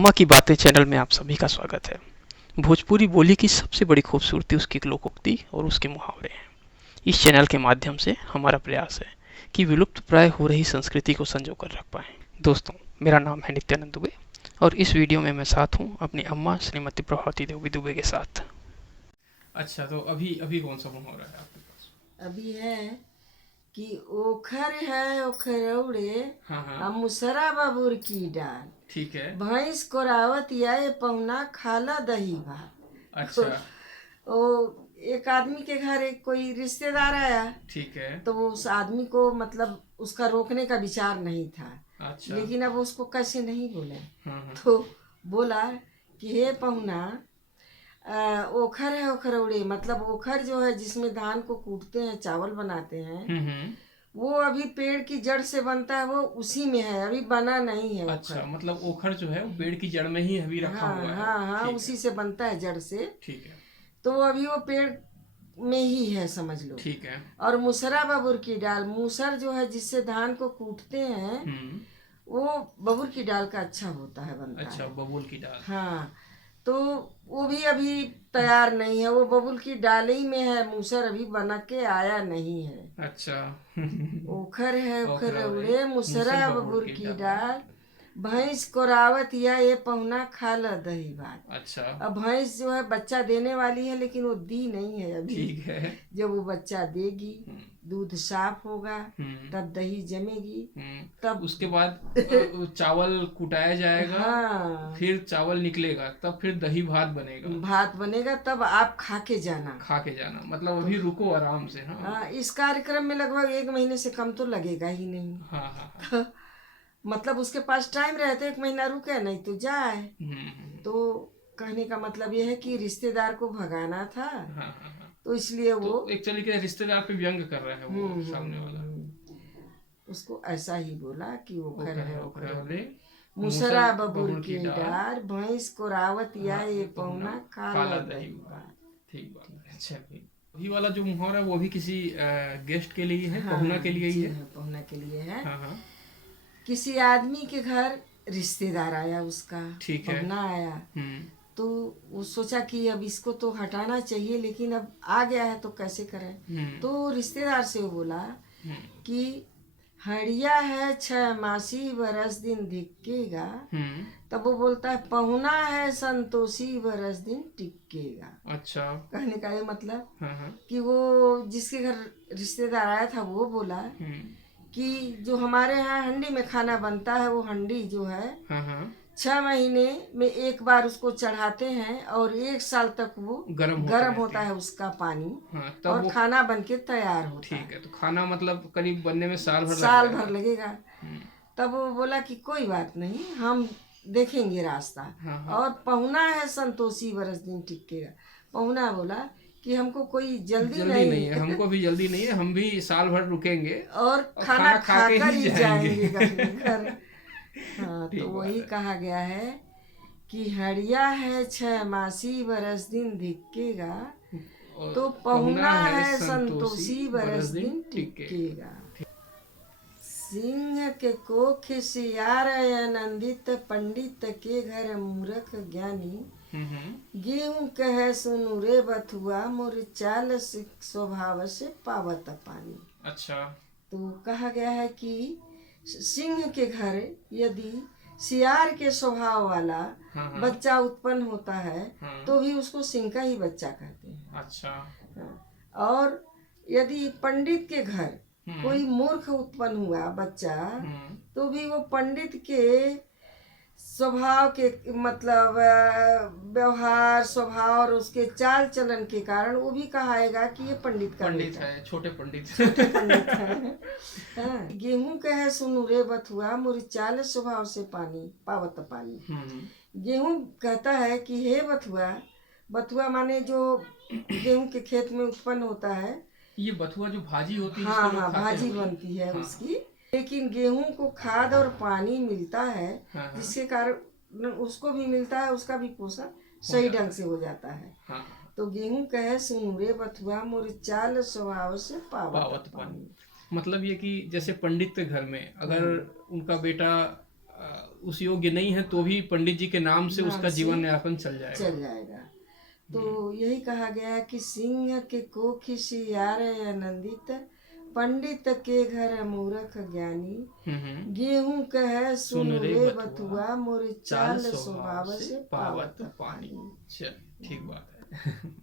अम्मा की बातें चैनल में आप सभी का स्वागत है। भोजपुरी बोली की सबसे बड़ी खूबसूरती उसकी लोकोक्ति और उसके मुहावरे हैं। इस चैनल के माध्यम से हमारा प्रयास है कि विलुप्त प्राय हो रही संस्कृति को संजो कर रख पाएं। दोस्तों, मेरा नाम है नित्यानंद दुबे और इस वीडियो में मैं साथ हूँ अपनी अम्मा श्रीमती प्रभावती देवी दुबे के साथ। अच्छा, तो अभी अभी कौन सा मुहावरा है आपके पास? अभी है कि ओखर है ओखरौड़े हाँ हाँ, आ मुसरा बाबूर की डाल, ठीक है। भैंस कोरावत या ये पहुना खाला दही भात। अच्छा, वो एक आदमी के घर एक कोई रिश्तेदार आया, ठीक है। तो वो उस आदमी को मतलब उसका रोकने का विचार नहीं था। अच्छा, लेकिन अब उसको कैसे नहीं बोले, हाँ तो बोला कि हे पहुना, ओखर है ओखरौड़े, मतलब ओखर जो है जिसमें धान को कूटते हैं चावल बनाते हैं, हम्म, वो अभी पेड़ की जड़ से बनता है, वो उसी में है, अभी बना नहीं है अच्छा, ओखर। मतलब ओखर जो है वो पेड़ की जड़ में ही अभी रखा हाँ हुआ है। हाँ हाँ, ठीक है, उसी से बनता है जड़ से। ठीक है, तो अभी वो पेड़ में ही है, समझ लो। ठीक है। और मुसरा बबूर की डाल, मूसर जो है जिससे धान को कूटते हैं, हम्म, वो बबूर की डाल का अच्छा होता है, बनता अच्छा, है। बबूल की दाल। हाँ, तो वो भी अभी तैयार नहीं है, वो बबूल की डाल ही में है, मूसर अभी बना के आया नहीं है। अच्छा। ओखर है ओखर ओखरौड़े, उड़े मूसल मुसरा बबूल बबूर की की डाल। डाल, भैंस को रावत या ये पहुना खाला दही भात। अच्छा, अब भैंस जो है बच्चा देने वाली है, लेकिन वो दी नहीं है अभी। ठीक है। जब वो बच्चा देगी, हम्म, दूध साफ होगा, हम्म, तब दही जमेगी, तब उसके बाद चावल कुटाया जाएगा, हाँ, फिर चावल निकलेगा, तब फिर दही भात बनेगा। भात बनेगा, तब आप खा के जाना। खा के जाना, मतलब तो अभी रुको आराम से। हाँ हाँ, इस कार्यक्रम में लगभग 1 महीने से कम तो लगेगा ही नहीं। हाँ हाँ हाँ। तो मतलब उसके पास टाइम रहते 1 महीना रुके, नहीं तो जाए। तो कहने का मतलब यह है कि रिश्तेदार को भगाना था, हाँ हाँ हाँ। तो इसलिए तो वो एक तरीके से रिश्तेदार पे व्यंग कर रहा है वो सामने वाला। उसको ऐसा ही बोला कि ओखर ओखर है है ओखर ओखरौड़े, उड़े मूसल मुसरा बबूर बबूल की के डाल। डार, भैंस को रावत या हाँ, ये पहुना पहुना काला खाला दही दही हुआ। भात। ठीक बात है। अच्छा भाई, वही वाला जो मुहावरा है वो भी किसी गेस्ट के लिए है, पहुना हाँ के लिए ही जी है। हाँ, पहुना के लिए है। हाँ हाँ, किसी आदमी के घर रिश्तेदार आया, उसका ठीक है। पहुना आया, हम्म, तो वो सोचा कि अब इसको तो हटाना चाहिए, लेकिन अब आ गया है तो कैसे करें। हम्म, तो रिश्तेदार से वो बोला हम्म, कि हड़िया है 6 मासी, बरस दिन धिक्केगा। हम्म, तब वो बोलता है पहुना है संतोषी, बरस दिन टिकेगा। अच्छा, कहने का ये मतलब हाँ हाँ, कि वो जिसके घर रिश्तेदार आया था, वो बोला हम्म, कि जो हमारे यहाँ हंडी में खाना बनता है, वो हंडी जो है हाँ हाँ, 6 महीने में एक बार उसको चढ़ाते हैं, और 1 साल तक वो गर्म होती गर्म रहती होता है। है उसका पानी, हाँ, तब और वो खाना बन के तैयार होता ठीक है। है। तो खाना मतलब करीब बनने में साल भर लग साल भर जाएगा। लगेगा। हम्म, तब वो बोला कि कोई बात नहीं, हम देखेंगे रास्ता। हाँ हाँ, और पहुना है संतोषी, बरस दिन टिकेगा। पहुना बोला कि हमको कोई जल्दी जल्दी नहीं है, नहीं हमको भी जल्दी नहीं है, हम भी साल भर रुकेंगे और और खाना खाना खा के खाकर ही ही जाएंगे। जाएंगे अपने घर। हाँ, तो ठीक बात वही है। कहा गया है कि हड़िया है 6 मासी, बरस दिन धिक्केगा, और तो पहुना पहुना है है संतोषी, संतोषी, बरस बरस दिन दिन टिकेगा। टिकेगा। सिंह के कोख सियार, आनंदित पंडित के घर मूर्ख ज्ञानी। गेहूं कहे सुनु रे बथुआ, मोर चाल स्वभाव से पावत पानी। अच्छा, तो कहा गया है कि सिंह के घर यदि सियार के स्वभाव वाला हाँ हाँ, बच्चा उत्पन्न होता है, हाँ, तो भी उसको सिंह का ही बच्चा कहते हैं। अच्छा, हाँ। और यदि पंडित के घर हम्म, कोई मूर्ख उत्पन्न हुआ बच्चा, हम्म, तो भी वो पंडित के स्वभाव के मतलब व्यवहार स्वभाव और उसके चाल चलन के कारण वो भी कहाएगा कि ये पंडित का पंडित बेटा, है, छोटे पंडित। छोटे पंडित है। हाँ, गेहूं कहे सुनु रे बथुआ, मोर चाल स्वभाव से पानी पावत पानी। गेहूं कहता है कि हे बथुआ, बथुआ माने जो गेहूं के खेत में उत्पन्न होता है। ये बथुआ जो भाजी होती है जिसको हाँ लोग हाँ, खाते हैं, भाजी वही। बनती है हाँ उसकी। लेकिन गेहूं को खाद और पानी मिलता है, हाँ हाँ, जिसके कारण उसको भी मिलता है, उसका भी पोषण हो सही जाता ढंग है। से हो जाता है। हाँ हाँ, तो गेहूं कहे सुनु रे बथुआ, मोर चाल स्वभाव से पावत पावत पानी। पानी। मतलब ये कि जैसे पंडित के घर में अगर उनका बेटा उस योग्य नहीं है तो भी पंडित जी के नाम से नाम उसका से जीवन यापन चल जाएगा। चल जाएगा। तो यही कहा गया है कि सिंह के कोखि सियार आनंदित, पंडित के घर मूर्ख ज्ञानी, गेहूं कहे सुन रे बथुआ, मोर चाल स्वभाव से पावत पानी। चल ठीक बात है।